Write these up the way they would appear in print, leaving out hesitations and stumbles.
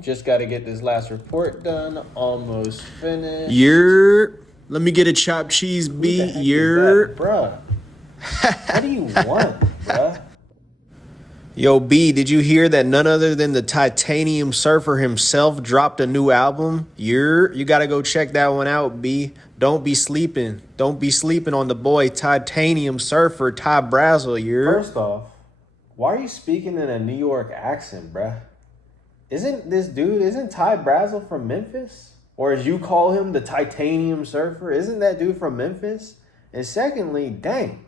Just got to get this last report done. Almost finished. Let me get a chopped cheese Who the beat. heck is that, bruh? What do you want, bruh? Yo, B, did you hear that none other than the Titanium Surfer himself dropped a new album? You gotta go check that one out, B. Don't be sleeping. Don't be sleeping on the boy Titanium Surfer, Ty Brasel, First off, why are you speaking in a New York accent, bruh? Isn't Ty Brasel from Memphis? Or as you call him, the Titanium Surfer? Isn't that dude from Memphis? And secondly, dang,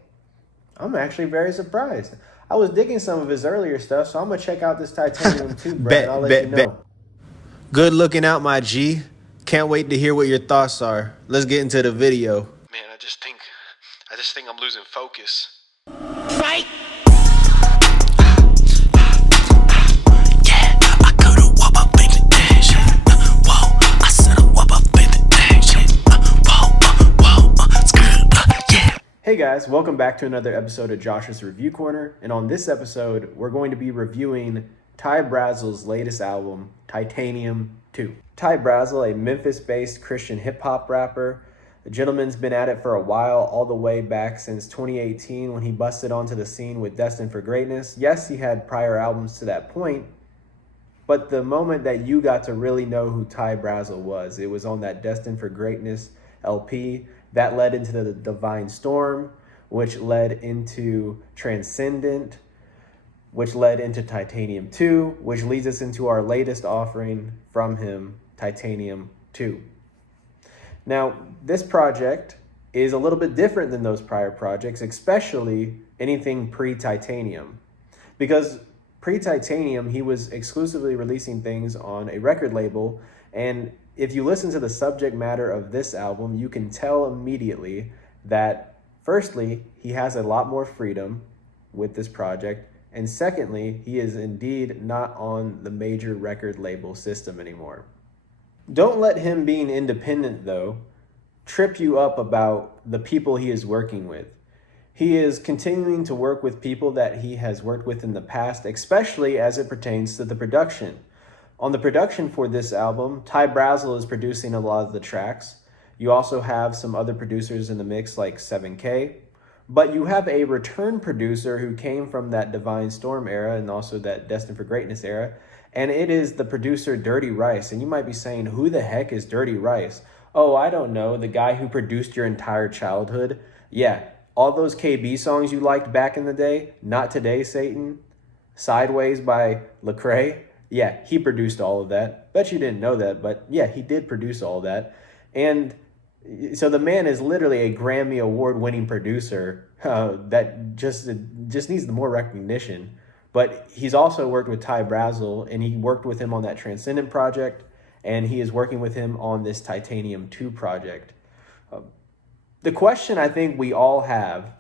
I'm actually very surprised. I was digging some of his earlier stuff, so I'm going to check out this Titanium too, bro, and I'll let you know. Good looking out, my G. Can't wait to hear what your thoughts are. Let's get into the video. Man, I just think I'm losing focus. Fight! Hey guys, welcome back to another episode of Josh's Review Corner, and on this episode, we're going to be reviewing Ty Brasel's latest album, Tytanium 2. Ty Brasel, a Memphis-based Christian hip-hop rapper. The gentleman's been at it for a while, all the way back since 2018 when he busted onto the scene with Destined for Greatness. Yes, he had prior albums to that point, but the moment that you got to really know who Ty Brasel was, it was on that Destined for Greatness LP. That led into the Divine Storm, which led into Transcendent, which led into Titanium 2, which leads us into our latest offering from him, Titanium 2. Now, this project is a little bit different than those prior projects, especially anything pre-Titanium. Because pre-Titanium, he was exclusively releasing things on a record label, and if you listen to the subject matter of this album, you can tell immediately that, firstly, he has a lot more freedom with this project, and secondly, he is indeed not on the major record label system anymore. Don't let him being independent, though, trip you up about the people he is working with. He is continuing to work with people that he has worked with in the past, especially as it pertains to the production. On the production for this album, Ty Brasel is producing a lot of the tracks. You also have some other producers in the mix like 7K, but you have a return producer who came from that Divine Storm era and also that Destined for Greatness era, and it is the producer Dirty Rice. And you might be saying, who the heck is Dirty Rice? Oh, I don't know, the guy who produced your entire childhood? Yeah, all those KB songs you liked back in the day, Not Today, Satan, Sideways by Lecrae. Yeah, he produced all of that. Bet you didn't know that, but yeah, he did produce all that. And so the man is literally a Grammy Award-winning producer that just needs more recognition. But he's also worked with Ty Brasel, and he worked with him on that Transcendent project, and he is working with him on this Titanium 2 project. The question I think we all have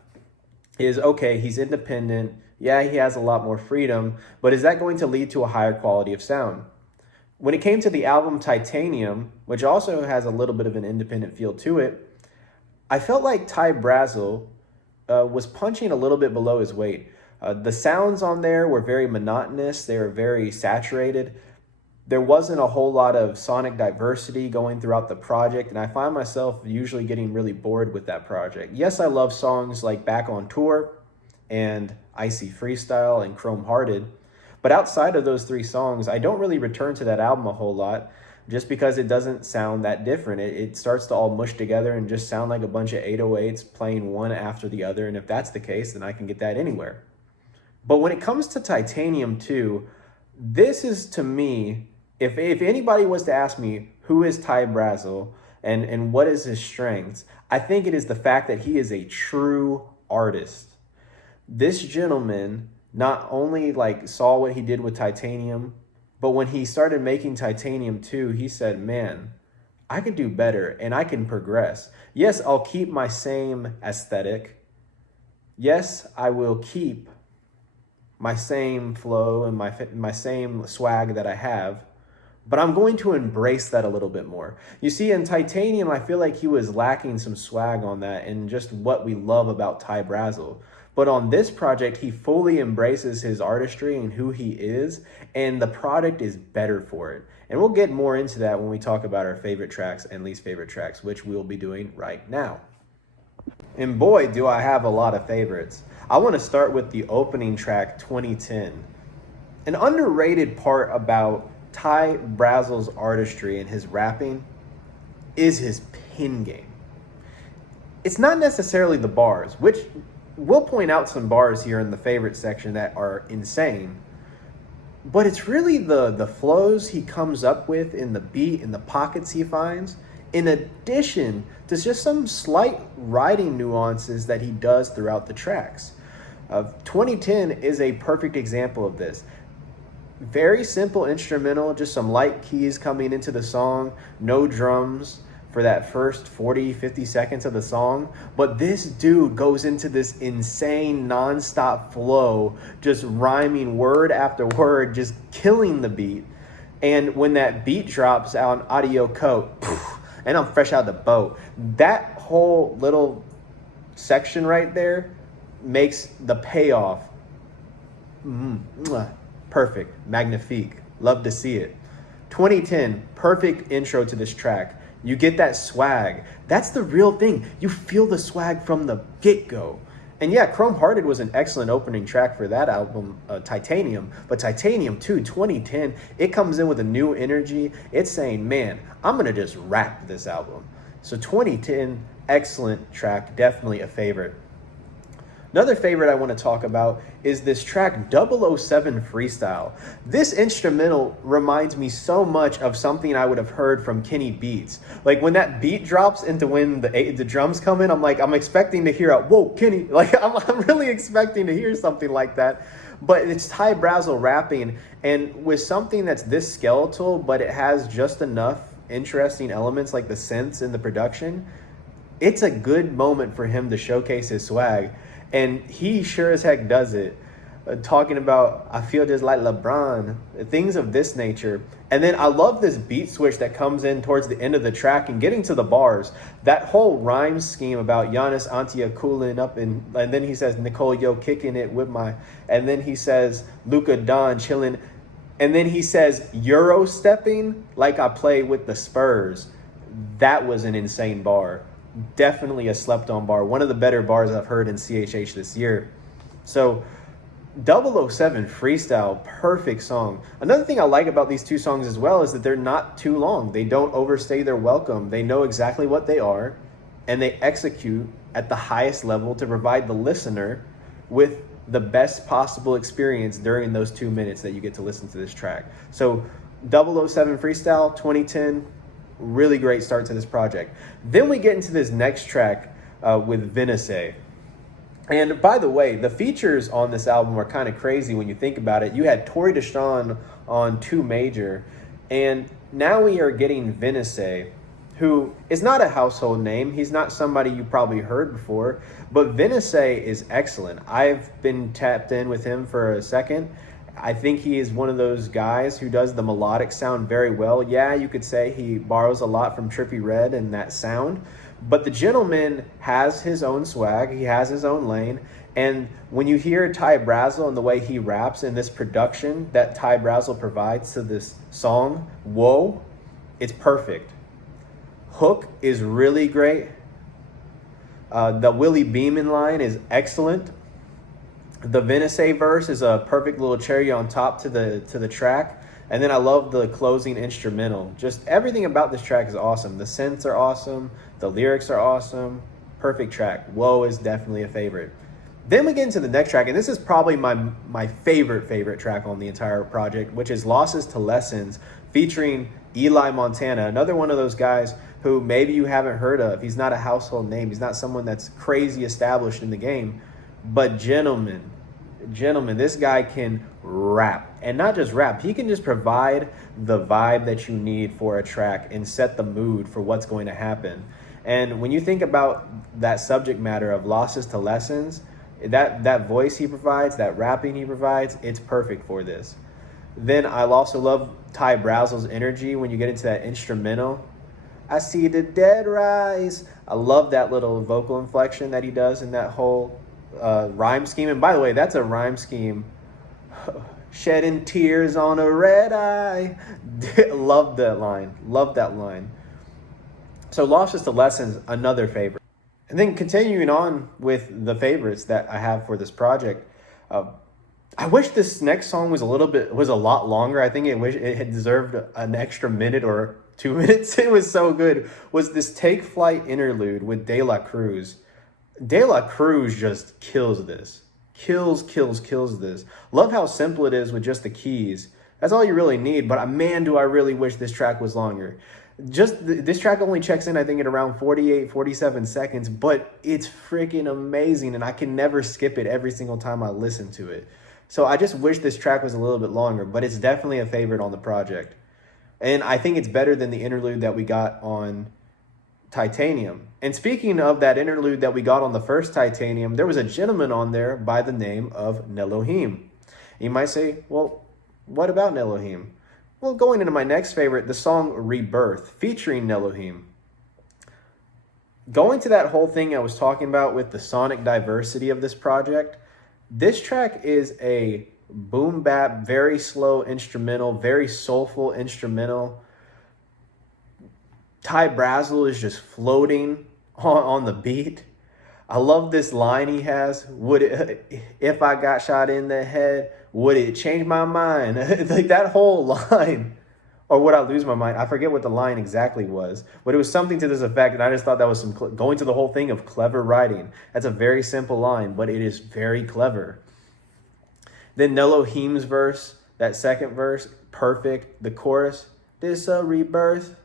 is, okay, he's independent. Yeah, he has a lot more freedom, but is that going to lead to a higher quality of sound? When it came to the album Titanium, which also has a little bit of an independent feel to it, I felt like Ty Brasel was punching a little bit below his weight. The sounds on there were very monotonous. They were very saturated. There wasn't a whole lot of sonic diversity going throughout the project, and I find myself usually getting really bored with that project. Yes, I love songs like Back on Tour and Icy Freestyle and Chrome Hearted, but outside of those three songs, I don't really return to that album a whole lot just because it doesn't sound that different. It starts to all mush together and just sound like a bunch of 808s playing one after the other, and if that's the case, then I can get that anywhere. But when it comes to Titanium 2, this is, to me, if anybody was to ask me who is Ty Brasel and what is his strengths, I think it is the fact that he is a true artist. This gentleman not only saw what he did with Titanium, but when he started making Titanium 2, he said, man, I could do better and I can progress. Yes, I'll keep my same aesthetic. Yes, I will keep my same flow and my same swag that I have, but I'm going to embrace that a little bit more. You see, in Titanium, I feel like he was lacking some swag on that and just what we love about Ty Brasel. But on this project, he fully embraces his artistry and who he is, and the product is better for it. And we'll get more into that when we talk about our favorite tracks and least favorite tracks, which we'll be doing right now. And boy, do I have a lot of favorites. I want to start with the opening track, 2010. An underrated part about Ty Brasel's artistry and his rapping is his pin game. It's not necessarily the bars, which we'll point out some bars here in the favorite section that are insane, but it's really the flows he comes up with in the beat and the pockets he finds, in addition to just some slight writing nuances that he does throughout the tracks. 2010 is a perfect example of this. Very simple instrumental, just some light keys coming into the song, no drums for that first 40, 50 seconds of the song. But this dude goes into this insane nonstop flow, just rhyming word after word, just killing the beat. And when that beat drops on Audio Coat, and I'm fresh out the boat, that whole little section right there makes the payoff perfect, magnifique. Love to see it. 2010, perfect intro to this track. You get that swag. That's the real thing. You feel the swag from the get-go. And yeah, Chrome Hearted was an excellent opening track for that album, Titanium. But Titanium 2, 2010, it comes in with a new energy. It's saying, man, I'm going to just rap this album. So 2010, excellent track, definitely a favorite. Another favorite I want to talk about is this track 007 Freestyle. This instrumental reminds me so much of something I would have heard from Kenny Beats. Like when that beat drops into when the drums come in, I'm expecting to hear a, whoa, Kenny. Like I'm really expecting to hear something like that. But it's Ty Brasel rapping, and with something that's this skeletal, but it has just enough interesting elements like the synths and the production, it's a good moment for him to showcase his swag. And he sure as heck does it. Talking about, I feel just like LeBron, things of this nature. And then I love this beat switch that comes in towards the end of the track and getting to the bars. That whole rhyme scheme about Giannis Antetokounmpo up and then he says Nicole Yo kicking it with my, and then he says Luka Don chilling, and then he says Euro stepping like I play with the Spurs. That was an insane bar. Definitely a slept on bar. One of the better bars I've heard in CHH this year. So 007 Freestyle, perfect song. Another thing I like about these two songs as well is that they're not too long. They don't overstay their welcome. They know exactly what they are, and they execute at the highest level to provide the listener with the best possible experience during those 2 minutes that you get to listen to this track. So 007 Freestyle, 2010, really great start to this project. Then we get into this next track with Venice. And by the way, the features on this album are kind of crazy when you think about it. You had Tory Deshawn on 2 Major, and now we are getting Venice, who is not a household name. He's not somebody you probably heard before, but Venice is excellent. I've been tapped in with him for a second. I think he is one of those guys who does the melodic sound very well. Yeah, you could say he borrows a lot from Trippie Redd and that sound, but the gentleman has his own swag. He has his own lane. And when you hear Ty Brasel and the way he raps in this production that Ty Brasel provides to this song, Whoa, it's perfect. Hook is really great. The Willie Beeman line is excellent. The Venice verse is a perfect little cherry on top to the track. And then I love the closing instrumental. Just everything about this track is awesome. The synths are awesome. The lyrics are awesome. Perfect track. Whoa is definitely a favorite. Then we get into the next track, and this is probably my favorite track on the entire project, which is Losses to Lessons, featuring Eli Montana, another one of those guys who maybe you haven't heard of. He's not a household name. He's not someone that's crazy established in the game. But gentlemen, this guy can rap. And not just rap, he can just provide the vibe that you need for a track and set the mood for what's going to happen. And when you think about that subject matter of losses to lessons, that voice he provides, that rapping he provides, it's perfect for this. Then I also love Ty Brasel's energy when you get into that instrumental. I see the dead rise. I love that little vocal inflection that he does in that whole rhyme scheme. And by the way, that's a rhyme scheme. Shedding tears on a red eye. Love that line. Love that line. So Lost Just a Lesson's another favorite. And then continuing on with the favorites that I have for this project, I wish this next song was a lot longer. I think it had deserved an extra minute or 2 minutes. It was so good. Was this Take Flight interlude with De La Cruz. De La Cruz just kills this. Kills this. Love how simple it is with just the keys. That's all you really need. But man, do I really wish this track was longer. This track only checks in, I think, at around 48, 47 seconds, but it's freaking amazing, and I can never skip it every single time I listen to it. So I just wish this track was a little bit longer, but it's definitely a favorite on the project. And I think it's better than the interlude that we got on Titanium. And speaking of that interlude that we got on the first Titanium, there was a gentleman on there by the name of Nelohim. You might say, well, what about Nelohim? Well, going into my next favorite, the song Rebirth, featuring Nelohim. Going to that whole thing I was talking about with the sonic diversity of this project, this track is a boom bap, very slow instrumental, very soulful instrumental. Ty Brasel is just floating on the beat. I love this line he has. If I got shot in the head, would it change my mind? Like that whole line. Or would I lose my mind? I forget what the line exactly was, but it was something to this effect, and I just thought that was going to the whole thing of clever writing. That's a very simple line, but it is very clever. Then Nelohim's verse, that second verse, perfect. The chorus, this a rebirth.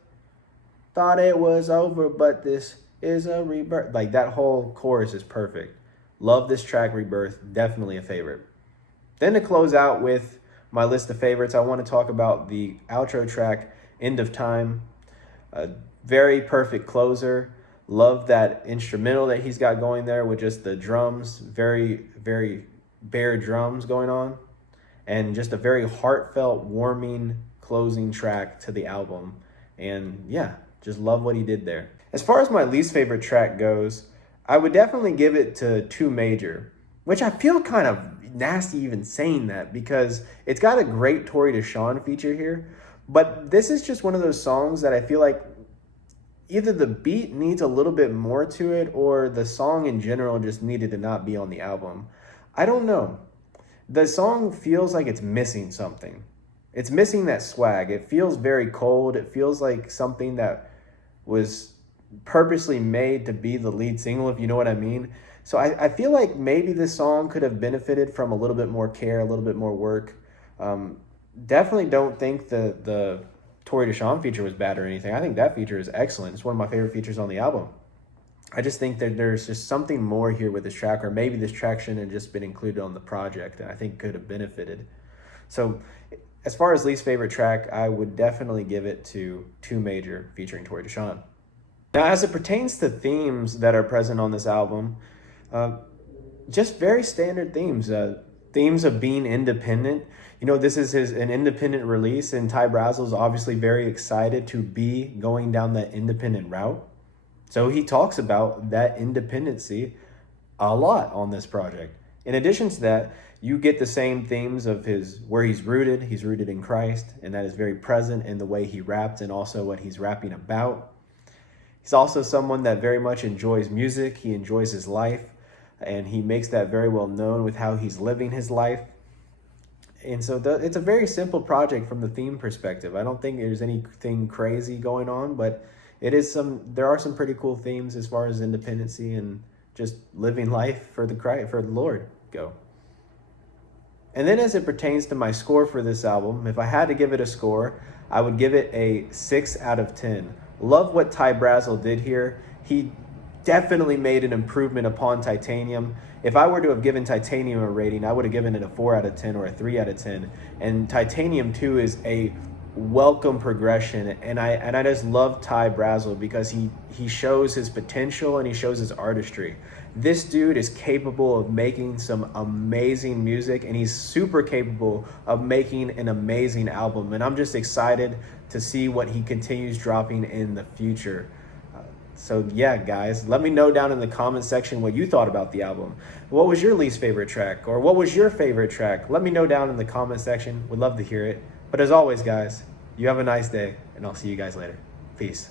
Thought it was over, but this is a rebirth. Like that whole chorus is perfect. Love this track, Rebirth. Definitely a favorite. Then to close out with my list of favorites, I want to talk about the outro track, End of Time. A very perfect closer. Love that instrumental that he's got going there with just the drums, very, very bare drums going on. And just a very heartfelt, warming closing track to the album. And yeah, just love what he did there. As far as my least favorite track goes, I would definitely give it to 2 Major, which I feel kind of nasty even saying that because it's got a great Tory Deshawn feature here. But this is just one of those songs that I feel like either the beat needs a little bit more to it or the song in general just needed to not be on the album. I don't know. The song feels like it's missing something. It's missing that swag. It feels very cold. It feels like something that was purposely made to be the lead single, if you know what I mean. So I feel like maybe this song could have benefited from a little bit more care, a little bit more work. Definitely don't think the Tory Deshawn feature was bad or anything. I think that feature is excellent. It's one of my favorite features on the album. I just think that there's just something more here with this track, or maybe this track shouldn't have just been included on the project, and I think could have benefited. So as far as least favorite track, I would definitely give it to 2 Major featuring Tory Deshawn. Now, as it pertains to themes that are present on this album, just very standard themes. Themes of being independent. You know, this is an independent release, and Ty Brasel is obviously very excited to be going down that independent route. So he talks about that independency a lot on this project. In addition to that, you get the same themes of where he's rooted. He's rooted in Christ, and that is very present in the way he rapped and also what he's rapping about. He's also someone that very much enjoys music. He enjoys his life, and he makes that very well known with how he's living his life. And so it's a very simple project from the theme perspective. I don't think there's anything crazy going on, but there are some pretty cool themes as far as independency and just living life for the Lord go. And then as it pertains to my score for this album, if I had to give it a score, I would give it a 6 out of 10. Love what Ty Brasel did here. He definitely made an improvement upon Titanium. If I were to have given Titanium a rating, I would have given it a 4 out of 10 or a 3 out of 10. And Titanium 2 is a welcome progression. And I just love Ty Brasel because he shows his potential and he shows his artistry. This dude is capable of making some amazing music, and he's super capable of making an amazing album. And I'm just excited to see what he continues dropping in the future. So yeah, guys, let me know down in the comment section what you thought about the album. What was your least favorite track? Or what was your favorite track? Let me know down in the comment section. Would love to hear it. But as always, guys, you have a nice day, and I'll see you guys later. Peace.